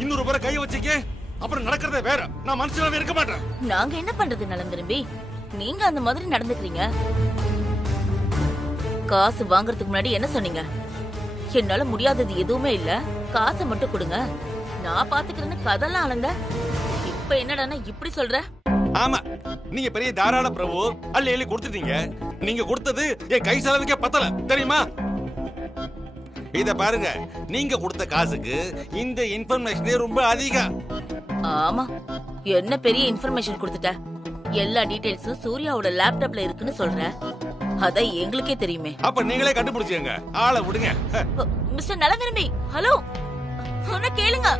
இன்னொரு முறை கைய வச்சுக்க, அப்புறம் நடக்கிறதே வேற. நான் மனுஷனாவே இருக்க மாட்டேன். நாங்க என்ன பண்றது நலம் விரும்பி? நீங்க அந்த மாதிரி நடந்துக்கிறீங்க. காசு வாங்குறதுக்கு முன்னாடி என்ன சொன்னீங்க? என்னால முடியாதது எதுவுமே இல்ல, காசை மட்டும் கொடுங்க, நான் பாத்துக்கிறேன்னு கதெல்லாம் அளந்த. இப்ப என்னடானா இப்படி சொல்ற? ஆமா, நீங்க பெரிய தாராள பிரபு, அள்ளி அள்ளி கொடுத்துட்டீங்க. நீங்க கொடுத்தது என் கை செலவுக்கே பத்தல தெரியுமா? இத பாருங்க, நீங்க கொடுத்த காசுக்கு இந்த இன்ஃபர்மேஷனே ரொம்ப அதிகம். ஆமா, என்ன பெரிய இன்ஃபர்மேஷன் கொடுத்துட்ட? எல்லா டீடைல்ஸும் சூர்யாவோட லேப்டாப்ல இருக்குன்னு சொல்ற. அத எங்களுக்கே தெரியுமே. அப்ப நீங்களே கண்டுபிடிச்சீங்க, ஆளை விடுங்க. மிஸ்டர் நலம் விரும்பி, ஹலோ, சொன்ன கேளுங்க.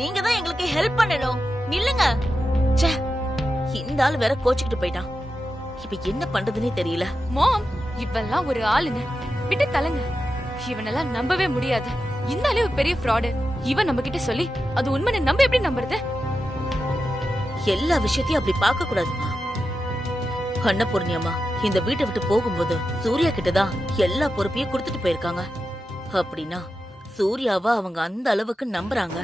நீங்க தான் எங்களுக்கு ஹெல்ப் பண்ணணும். நில்லுங்க. ச்சே, இந்த ஆள் வேற கோச்சிக்கிட்டு போயிட்டான். இப்ப என்ன பண்றதுன்னே தெரியல. மாம், இவெல்லாம் ஒரு ஆளுங்க, விட்டு தலங்க. இவனெல்லாம் நம்பவே முடியாது. இந்த அளவு பெரிய ஃப்ராடு. இவன் நம்ம கிட்ட சொல்லி அது உண்மைன்னு நம்ம எப்படி நம்புறது? எல்லா விஷயத்தையும் அப்படி பார்க்க கூடாதுமா. அன்னபூர்ணியம்மா இந்த வீட்டை விட்டு போகும்போது சூர்யா கிட்டதான் எல்லா பொறுப்பையும் கொடுத்துட்டு போயிருக்காங்க. அப்படின்னா சூர்யாவா அவங்க அந்த அளவுக்கு நம்புறாங்க.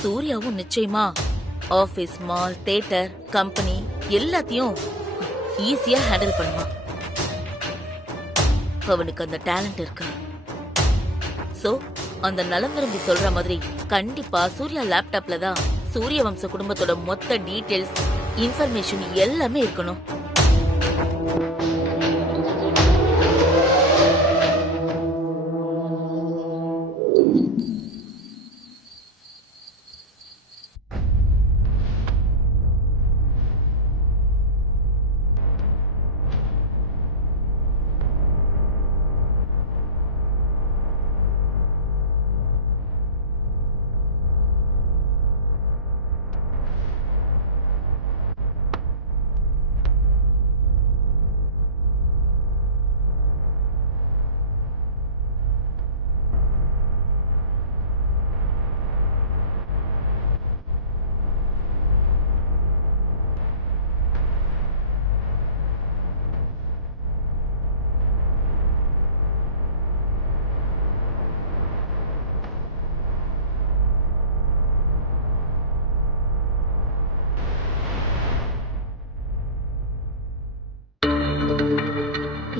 சூர்யாவும் நிச்சயமா ஆபீஸ், மால், தியேட்டர், கம்பெனி எல்லாத்தையும் ஈஸியா ஹேண்டில் பண்ணுவான். அவனுக்கு அந்த டேலண்ட் இருக்கு. சோ அந்த நலம் விரும்பி சொல்ற மாதிரி கண்டிப்பா சூர்யா லேப்டாப்ல தான் சூரிய வம்ச குடும்பத்தோட மொத்த டீடைல்ஸ், இன்ஃபர்மேஷன் எல்லாமே இருக்கணும்.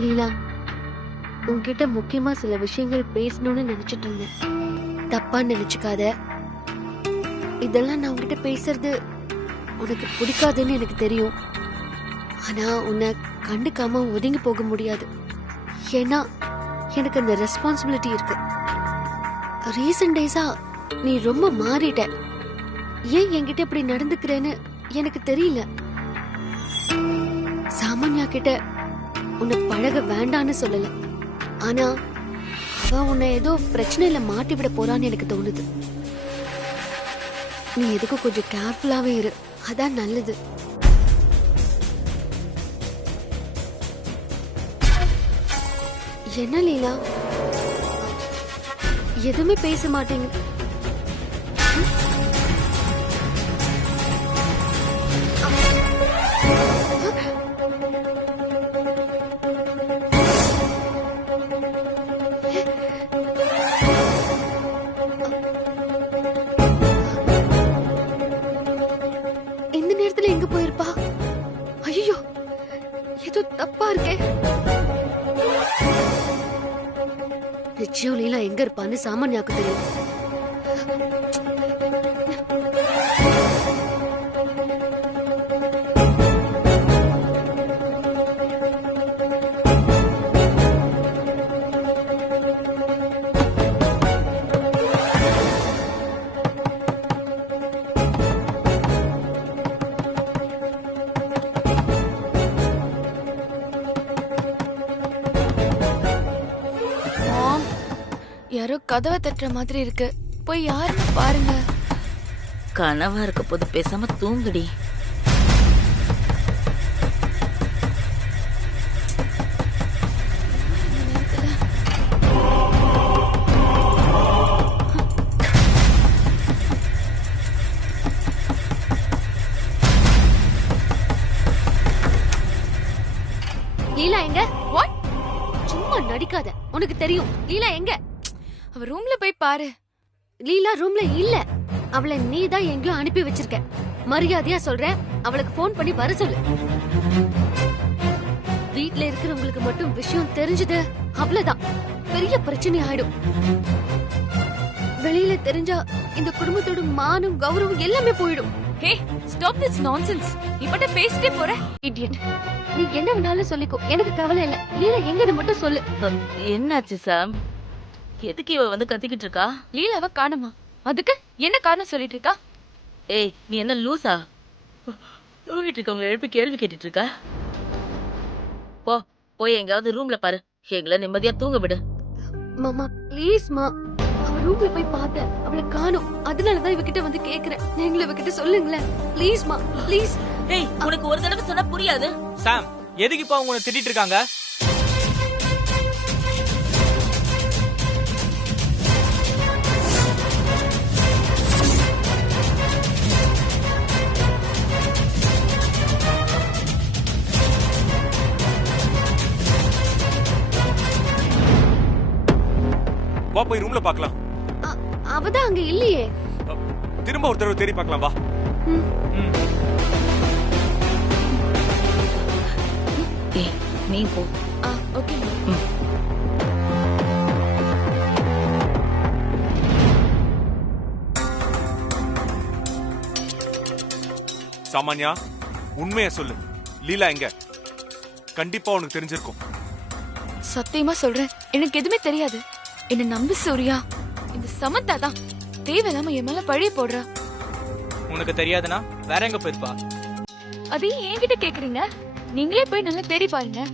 லீலா, உன்கிட்ட முக்கியமா சில விஷயங்கள் பேசணும்னு நினைச்சிட்டு இருந்தேன். தப்பா நினைச்சுக்காத. இதெல்லாம் நான் உன்கிட்ட பேசுறது உனக்கு பிடிக்காதுன்னு எனக்கு தெரியும். ஆனா உன்னை கண்டுக்காம ஒதுங்கி போக முடியாது. ஏன்னா எனக்கு அந்த ரெஸ்பான்சிபிலிட்டி இருக்கு. ரீசன்ட் டேஸா நீ ரொம்ப மாறிட்ட. ஏன் என்கிட்ட இப்படி நடந்துக்கிறேன்னு எனக்கு தெரியல. சாமான்யா கிட்ட உன்னை பழக வேண்டான்னு சொல்லல, ஆனா அவ உன்னை ஏதோ பிரச்சனையில மாட்டி விட போறான்னு எனக்கு தோணுது. நீ எதுக்கும் கொஞ்சம் கேர்ஃபுல்லாவே இரு, அதான் நல்லது. என்ன லீலா, எதுவுமே பேச மாட்டேங்க? இந்த நேரத்துல எங்க போயிருப்பா? ஐயோ, ஏதோ தப்பா இருக்கே. நிச்சயம் லீலா எங்க இருப்பான்னு சாமான்யாக்கு தெரியும். யாரோ கதவை தட்டுற மாதிரி இருக்கு, போய் யாருன்னு பாருங்க. கனவா இருக்க போது பேசாம தூங்குடி. லீலா எங்க? What? சும்மா நடிக்காத, உனக்கு தெரியும். லீலா எங்க? அவ ரூம்ல போய் பாரு. லீலா ரூம்ல இல்ல. அவளை நீ தான் எங்கேயோ அனுப்பி வச்சிருக்க. மரியாதையா சொல்றேன், அவளுக்கு போன் பண்ணி வர சொல்லு. வீட்ல இருக்கிறவங்களுக்கு மட்டும் விஷயம் தெரிஞ்சது அவ்வளவுதான், பெரிய பிரச்சனை ஆயிடும். வெளியில தெரிஞ்சா இந்த குடும்பத்தோட மானம் கௌரவம் எல்லாமே போயிடும். ஹே, ஸ்டாப் திஸ் நான்சென்ஸ். நீ மட்டும் பேசிட்டே போற. இடியட். நீ என்ன வேணாலும் சொல்லிக்கோ, எனக்கு கவலை இல்ல. லீலா எங்கன்னு மட்டும் சொல்லு. என்னாச்சு சாம்? எதுக்கு இவ வந்து கத்திக்கிட்டு இருக்கா? லீலாவ காணுமா? அதுக்கு என்ன காரணம் சொல்லிட்டு இருக்கா? ஏய், நீ என்ன லூசா? தூங்கிட்டு இருக்கவங்க எழுப்பி கேள்வி கேட்டுட்டு இருக்கா? போய் எங்காவது ரூம்ல பாரு, எங்களை நிம்மதியா தூங்க விடு. மாமா ப்ளீஸ் மா, அவ ரூம்ல போய் பார்த்தேன், அவளை காணோம். அதனாலதான் இவகிட்ட வந்து கேக்குறேன். நீங்களும் இவகிட்ட சொல்லுங்களேன் ப்ளீஸ் மா, ப்ளீஸ். ஏய், உனக்கு ஒரு தடவை சொன்னா புரியாது. சாம், எதுக்கு இப்ப அவங்க திட்டிட்டு இருக்காங்க? வா போய் ரூம்ல பார்க்கலாம். அவதான் அங்க இல்லையே. திரும்ப ஒரு தடவை தேடி பார்க்கலாம் வா. ஏய், நீ போ. ஓகே. சாமான்யா, உண்மையை சொல்லு. லீலா எங்க? கண்டிப்பா உனக்கு தெரிஞ்சிருக்கும். சத்தியமா சொல்றேன், எனக்கு எதுவுமே தெரியாது. என்ன நம்பு சூர்யா. இந்த சமந்தா தான் தேவையில்லாம என் மேல பழி போடுறா. உனக்கு தெரியாதுன்னா வேற எங்க போயிருப்பா? அதையும் என்கிட்ட கேக்குறீங்க? நீங்களே போய் நல்லா தேடி பாருங்க.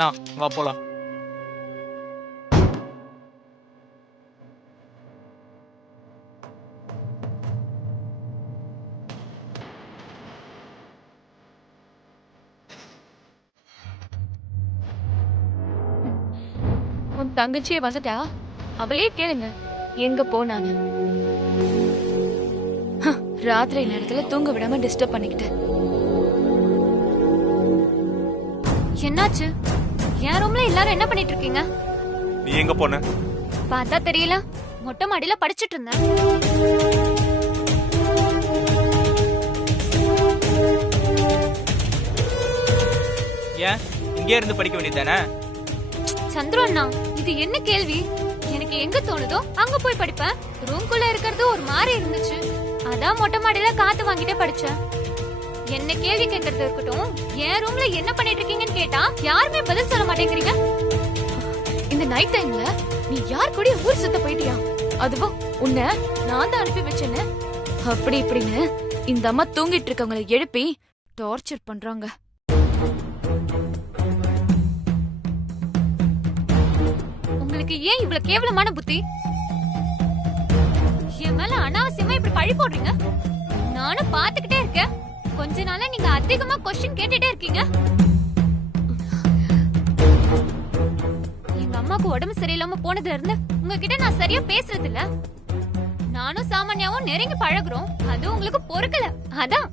நான் வா போலாம். உன் தங்கச்சியே வந்துட்டா, அவளே கேளுங்க எங்க போனாங்க. ராத்திரி நேரத்துல தூங்க விடாம டிஸ்டர்ப் பண்ணிக்கிட்டேன். என்னாச்சு? என் ரூம்ல எல்லாரும் என்ன பண்ணிட்டு இருக்கீங்க? நீ எங்க போன? பார்த்தா தெரியல, மொட்டை மாடியில படிச்சிட்டு இருந்தேன். ஏன் இங்கே இருந்து படிக்க வேண்டியதானே? சந்திரு அண்ணா, இது என்ன கேள்வி? எனக்கு எங்க தோணுதோ அங்க போய் படிப்பேன். ரூம்குள்ள இருக்கிறது ஒரு மாதிரி இருந்துச்சு, அதான் மொட்டை மாடியில காத்து வாங்கிட்டே படிச்சேன். என்ன கேள்வி கேட்கறது இருக்கட்டும், என் ரூம்ல என்ன பண்ணிட்டு இருக்கீங்கன்னு கேட்டா யாருமே பதில் சொல்ல மாட்டேங்கிறீங்க. இந்த நைட் டைம்ல நீ யார் கூட ஊர் சுத்த போயிட்டியா? அதுவும் உன்னை நான் தான் அனுப்பி வச்சேன்னு அப்படி இப்படின்னு இந்த அம்மா தூங்கிட்டு இருக்கவங்களை எழுப்பி டார்ச்சர் பண்றாங்க. உங்களுக்கு ஏன் இவ்வளவு கேவலமான புத்தி? என் மேல அனாவசியமா இப்படி பழி போடுறீங்க. நானும் பாத்துக்கிட்டே இருக்கேன். கொஞ்ச நாளா நீங்க அதிகமா கொஸ்டின் கேட்டுட்டே இருக்கீங்க. எங்க அம்மாக்கு உடம்பு சரியில்லாம போனதுல இருந்து உங்ககிட்ட நான் சரியா பேசுறது இல்ல. நானும் சாமான்யாவும் நெருங்கி பழகுறோம், அது உங்களுக்கு பொறுக்கல. அதான்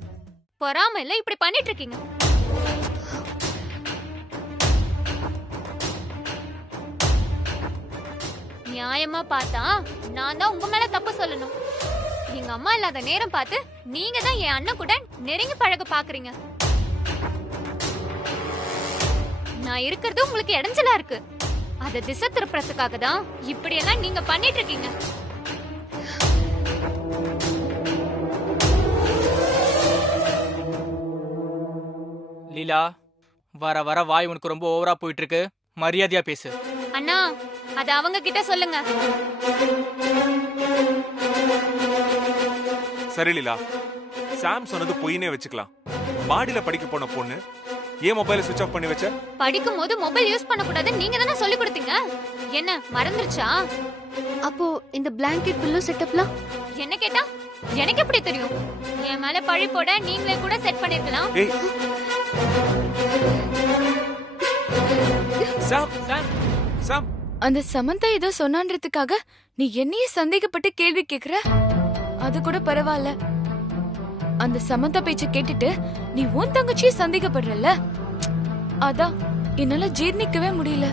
பொறாமையில இப்படி பண்ணிட்டு இருக்கீங்க. நியாயமா பார்த்தா நான் தான் உங்க மேல தப்பு சொல்லணும். எங்க அம்மா இல்லாத நேரம் பார்த்து நீங்க தான் என் அண்ணன் கூட நெருங்கி பழக பாக்குறீங்க. நான் இருக்கிறது உங்களுக்கு இடைஞ்சலா இருக்கு. அத திசை திருப்புறதுக்காக தான் இப்படி எல்லாம் நீங்க பண்ணிட்டு இருக்கீங்க. லீலா, வர வர வாய் உனக்கு ரொம்ப ஓவரா போயிட்டு இருக்கு. மரியாதையா பேசு. அண்ணா, அத அவங்க கிட்ட சொல்லுங்க. சரி லீலா, சாம் சொன்னது பொய்னே வச்சுக்கலாம். மாடியில படிக்க போன பொண்ணு ஏன் மொபைலை சுவிட்ச் ஆஃப் பண்ணி வச்ச? படிக்கும் போது மொபைல் யூஸ் பண்ண கூடாதுன்னு நீங்க தானே சொல்லி கொடுத்தீங்க. என்ன மறந்துருச்சா? அப்போ இந்த பிளாங்கெட் பில்லோ செட்டப்லாம் என்ன கேட்டா எனக்கு எப்படி தெரியும்? என் மேல பழி போட நீங்களே கூட செட் பண்ணிருக்கலாம். ஏய் சாம், சாம், சாம், அந்த சமந்தா ஏதோ சொன்னான்றதுக்காக நீ என்னையே சந்தேகப்பட்டு கேள்வி கேக்குற? அது கூட பரவாயில்ல. அந்த சமந்தா பேச்ச கேட்டுட்டு நீ உன் தங்கச்சியை சந்தேகப்படுறல்ல, அதான் என்னால ஜீர்ணிக்கவே முடியல.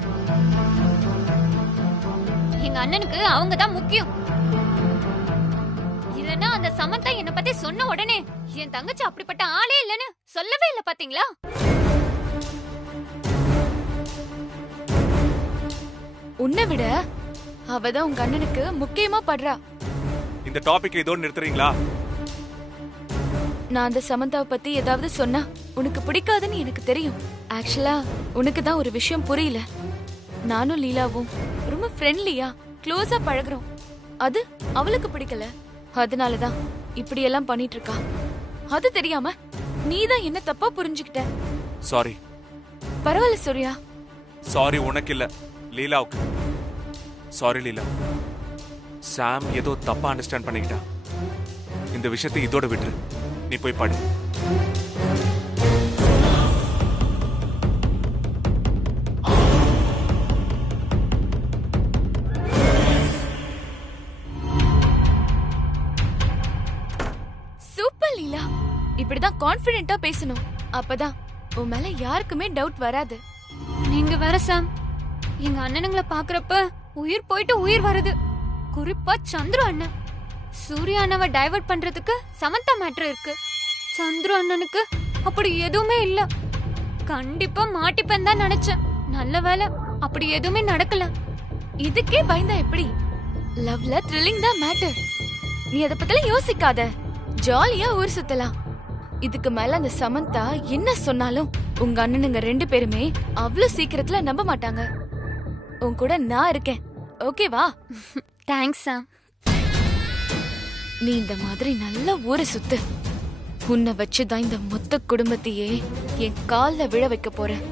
எங்க அண்ணனுக்கு அவங்க தான் முக்கியம். இல்லனா அந்த சமந்தா என்ன பத்தி சொன்ன உடனே என் தங்கச்சி அப்படிப்பட்ட ஆளே இல்லன்னு சொல்லவே இல்ல பாத்தீங்களா? உன்னை விட அவதான் உங்க அண்ணனுக்கு முக்கியமா படுறா. இந்த டாபிக் இதோட நிறுத்துறீங்களா? நான் அந்த சமந்தாவை பத்தி ஏதாவது சொன்னா உனக்கு பிடிக்காதுன்னு எனக்கு தெரியும். ஆக்சுவலா உனக்கு தான் ஒரு விஷயம் புரியல. நானும் லீலாவும் ரொம்ப ஃப்ரெண்ட்லியா க்ளோஸா பழகுறோம். அது அவளுக்கு பிடிக்கல. அதனாலதான் இப்படி எல்லாம் பண்ணிட்டு இருக்கா. அது தெரியாம நீதான் என்ன தப்பா புரிஞ்சுக்கிட்ட. சாரி. பரவாயில்ல சூர்யா. சாரி உனக்கு இல்ல, லீலாவுக்கு. சாரி லீலா. சாம் ஏதோ தப்பா அண்டர்ஸ்டாண்ட் பண்ணிக்கிட்டா. இந்த விஷயத்தை இதோட விட்டுரு. நீ போய் படு. சூப்பர் லீலா. இப்படிதான் கான்ஃபிடென்ட்டா பேசணும். அப்பதான் உன் மேல யாருக்குமே டவுட் வராது. நீங்க வேற சாம், எங்க அண்ணனுங்களை பாக்குறப்ப உயிர் போயிட்டு உயிர் வருது. குறிப்பா சந்துரு அண்ணன். சூர்யா அண்ணாவை டைவர்ட் பண்றதுக்கு சமந்தா மேட்டர் இருக்கு. சந்துரு அண்ணனுக்கு அப்படி எதுவுமே இல்ல. கண்டிப்பா மாட்டிப்பேன் தான் நினைச்சேன். நல்ல வேலை அப்படி எதுவுமே நடக்கல. இதுக்கே பயந்தா எப்படி? லவ்ல த்ரில்லிங் தான் மேட்டர். நீ அத பத்திலாம் யோசிக்காத. ஜாலியா ஊர் சுத்தலாம். இதுக்கு மேல அந்த சமந்தா என்ன சொன்னாலும் உங்க அண்ணனுங்க 2 பேருமே அவ்வளவு சீக்கிரத்துல நம்ப மாட்டாங்க. உன் கூட நான் இருக்கேன். ஓகேவா? தேங்க்ஸ் சாம். நீ இந்த மாதிரி நல்ல ஊரை சுத்து. உன்னை வச்சுதான் இந்த மொத்த குடும்பத்தையே என் கால்ல விழ வைக்க போறேன்.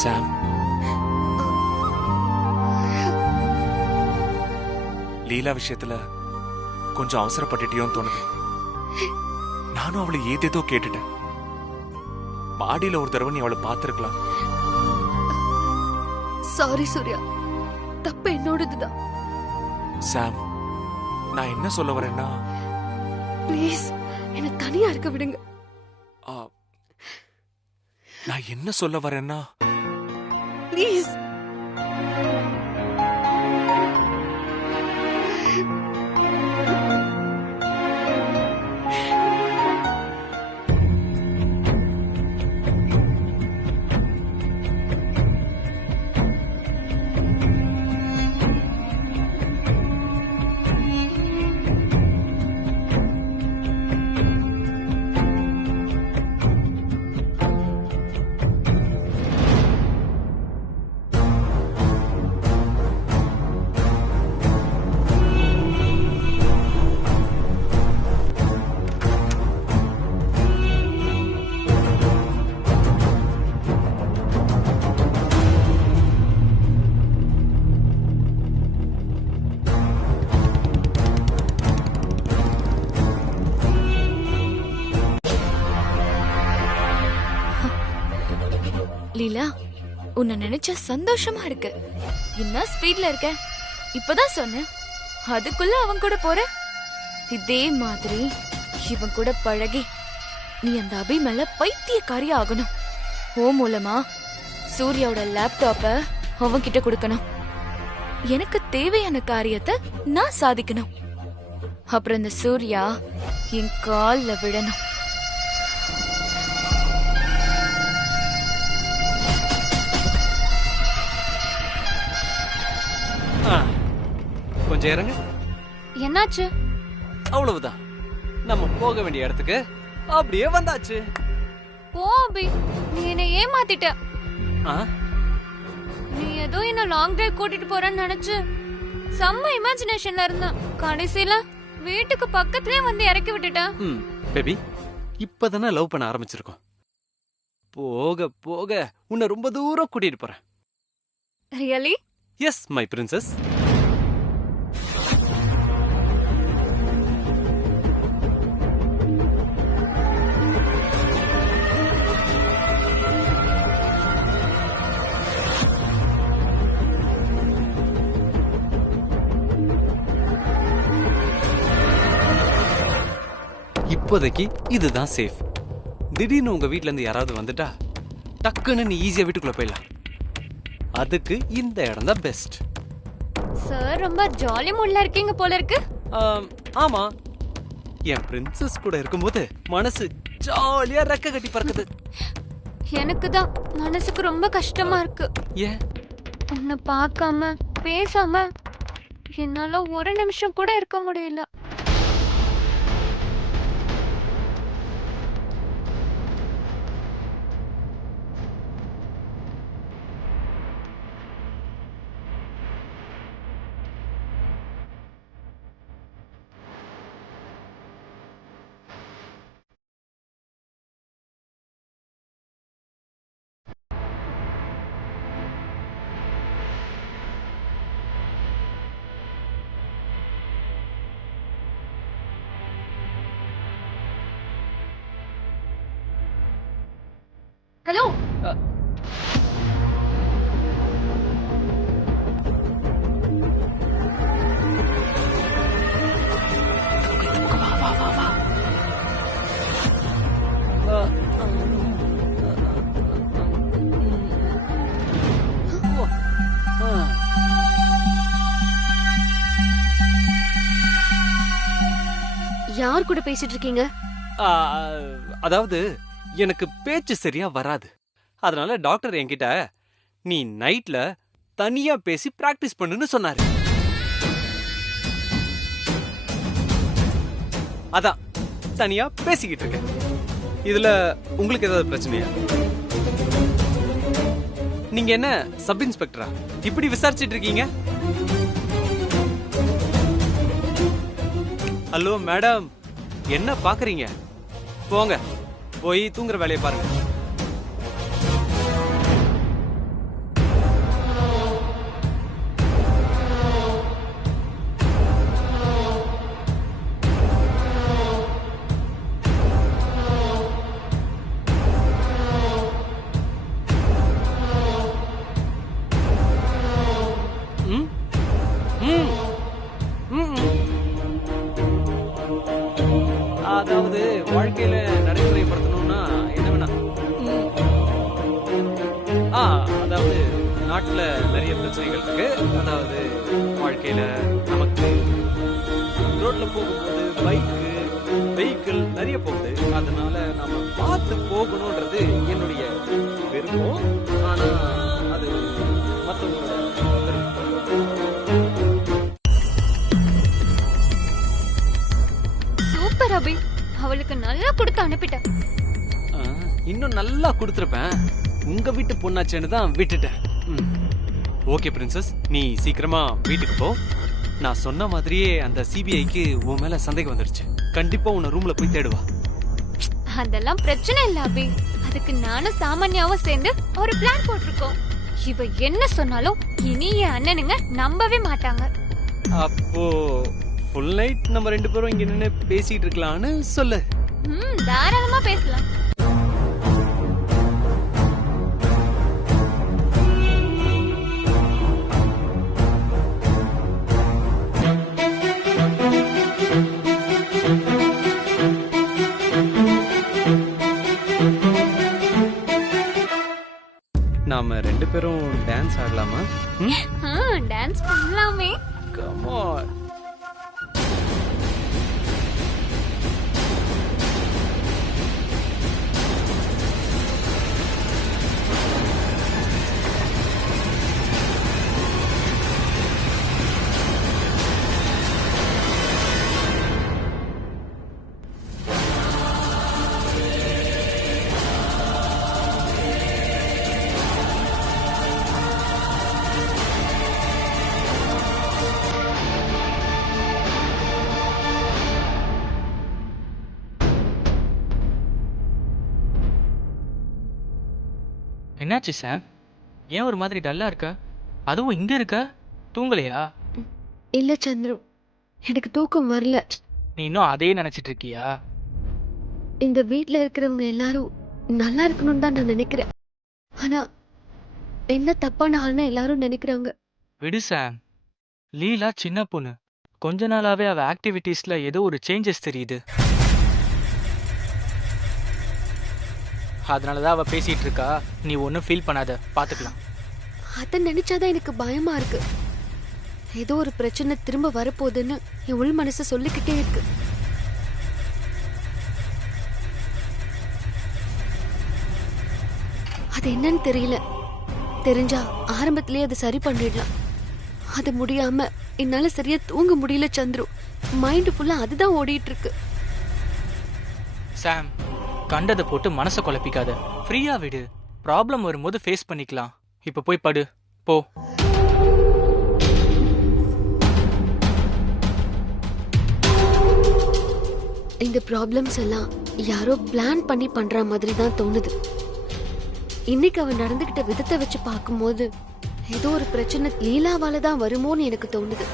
சாம், லீலா விஷயத்துல கொஞ்சம் அவசரப்பட்டுட்டியோன்னு தோணுது. நானும் அவளை ஏதேதோ கேட்டுட்டேன். மாடியில ஒரு தடவை நீ அவளை பார்த்திருக்கலாம். சாரி சூர்யா, தப்பு என்னோடதுதான். சாம், நான் என்ன சொல்ல வரேன்னா, ப்ளீஸ் என்ன தனியா இருக்க விடுங்க. நான் என்ன சொல்ல வரேன்னா, ப்ளீஸ். லீலா, உன்னை நினைச்ச சந்தோஷமா இருக்கு. என்ன ஸ்பீட்ல இருக்க? இப்பதான் சொன்ன, அதுக்குள்ள அவன் கூட போற. இதே மாதிரி இவன் கூட பழகி நீ அந்த அபி மேல பைத்தியக்காரியா ஆகணும். ஓ மூலமா சூர்யாவோட லேப்டாப்ப அவன் கிட்ட கொடுக்கணும். எனக்கு தேவையான காரியத்தை நான் சாதிக்கணும். அப்புறம் இந்த சூர்யா என் கால்ல விழணும். கொஞ்சம் இறங்க. என்னாச்சு? அவ்வளவுதான், நம்ம போக வேண்டிய இடத்துக்கு அப்படியே வந்தாச்சு. போ அபி, நீ என்னை ஏமாத்திட்ட. நீ ஏதோ என்ன லாங் டிரைவ் கூட்டிட்டு போறேன்னு நினைச்சு செம்ம இமேஜினேஷன்ல இருந்தேன். கடைசியில வீட்டுக்கு பக்கத்துலயே வந்து இறக்கி விட்டுட்ட. பேபி, இப்பதானே லவ் பண்ண ஆரம்பிச்சிருக்கோம். போக போக உன்னை ரொம்ப தூரம் கூட்டிட்டு போறேன். ரியலி? S my princess. இப்போதைக்கு இதுதான் சேஃப். திடீர்னு உங்க வீட்ல இருந்து யாராவது வந்துட்டா டக்குன்னு நீ ஈஸியா வீட்டுக்குள்ள போயிடலாம். அதுக்கு இந்த இடம் தான் பெஸ்ட். சார் ரொம்ப ஜாலி மூட்ல இருக்கீங்க போல இருக்கு. ஆமா, என் பிரின்சஸ் கூட இருக்கும்போது மனசு ஜாலியா ரெக்க கட்டி பறக்குது. எனக்கு தான் மனசுக்கு ரொம்ப கஷ்டமா இருக்கு. ஏன்? உன்னை பார்க்காம பேசாம என்னால ஒரு நிமிஷம் கூட இருக்க முடியல. ஹலோ, யார் கூட பேசிட்டு இருக்கீங்க? அதாவது எனக்கு பேச்சு சரியா வராது. அதனால டாக்டர் என்கிட்ட நீ நைட்ல தனியா பேசி பிராக்டிஸ் பண்ணுன்னு சொன்னாரு. அதான் தனியா பேசிக்கிட்டு இருக்கேன். இதுல உங்களுக்கு ஏதாவது பிரச்சனையா? நீங்க என்ன சப் இன்ஸ்பெக்டரா இப்படி விசாரிச்சிட்டு இருக்கீங்க? ஹலோ மேடம், என்ன பாக்குறீங்க? போங்க, போய் தூங்குற வேலையை பாருங்க. அதாவது வாழ்க்கையில நடைமுறைப்படுத்தணும்னா என்ன வேணா, அதாவது நாட்டுல நிறைய பிரச்சனைகள் இருக்கு. அதாவது வாழ்க்கையில நமக்கு ரோட்ல போகும்போது பைக்கு வெஹிக்கிள் நிறைய போகுது. அதனால நம்ம பார்த்து போகணும்ன்றது என்னுடைய விருப்பம். ஆனா அது மற்றவங்களோட சூப்பர் அபி, அவளுக்கு நல்லா கொடுத்து அனுப்பிட்டேன். இன்னும் நல்லா கொடுத்துருப்பேன். உங்க வீட்டு பொண்ணாச்சேன்னு தான் விட்டுட்டேன். ஓகே பிரின்சஸ், நீ சீக்கிரமா வீட்டுக்கு போ. நான் சொன்ன மாதிரியே அந்த சிபிஐக்கு உன் மேல சந்தேகம் வந்துருச்சு. கண்டிப்பா உன்னை ரூம்ல போய் தேடுவா. அதெல்லாம் பிரச்சனை இல்ல அபி, அதுக்கு நானும் சாமான்யாவும் சேர்ந்து ஒரு பிளான் போட்டிருக்கோம். இவ என்ன சொன்னாலும் இனி என் அண்ணனுங்க நம்பவே மாட்டாங்க. அப்போ ஃபுல் நைட் நம்ம ரெண்டு பேரும் இங்க நின்று பேசிட்டு இருக்கலாம்னு சொல்லு. தாராளமா பேசலாம். நாம ரெண்டு பேரும் டான்ஸ் ஆடலாமா? டான்ஸ் பண்ணலாமே. Come on. என்னாச்சு சாம்? ஏன் ஒரு மாதிரி டல்லா இருக்க? அதுவும் இங்க இருக்க? தூங்கலையா? இல்ல சந்துரு, எனக்கு தூக்கம் வரல. நீ இன்னும் அதையே நினைச்சிட்டு இருக்கியா? இந்த வீட்ல இருக்கிறவங்க எல்லாரும் நல்லா இருக்கணும்னு தான் நான் நினைக்கிறேன். ஆனா என்ன தப்பான ஆள்னு எல்லாரும் நினைக்கிறாங்க. விடு சாம். லீலா சின்ன பொண்ணு. கொஞ்ச நாளாவே அவ ஆக்டிவிட்டீஸ்ல ஏதோ ஒரு சேஞ்சஸ் தெரியுது. அதனாலதான் அவ பேசிட்டு இருக்கா. நீ ஒன்னும் ஃபீல் பண்ணாத, பாத்துக்கலாம். அதை நினைச்சாதான் எனக்கு பயமா இருக்கு. ஏதோ ஒரு பிரச்சனை திரும்ப வரப்போகுதுன்னு என் உள் மனசு சொல்லிக்கிட்டே இருக்கு. அது என்னன்னு தெரியல. தெரிஞ்சா ஆரம்பத்திலேயே அதை சரி பண்ணிடலாம். அது முடியாம என்னால சரியா தூங்க முடியல சந்துரு. மைண்ட் ஃபுல்லா அதுதான் ஓடிட்டு இருக்கு. சாம், கண்டதை போட்டு மனசை குழப்பிக்காத, ஃப்ரீயா விடு. ப்ராப்ளம் வரும்போது ஃபேஸ் பண்ணிக்கலாம். இப்ப போய் படு, போ. இந்த ப்ராப்ளம்ஸ் எல்லாம் யாரோ பிளான் பண்ணி பண்ற மாதிரி தான் தோணுது. இன்னைக்கு அவன் நடந்துகிட்ட விதத்தை வச்சு பார்க்கும்போது ஏதோ ஒரு பிரச்சனை லீலாவால தான் வருமோன்னு எனக்கு தோணுது.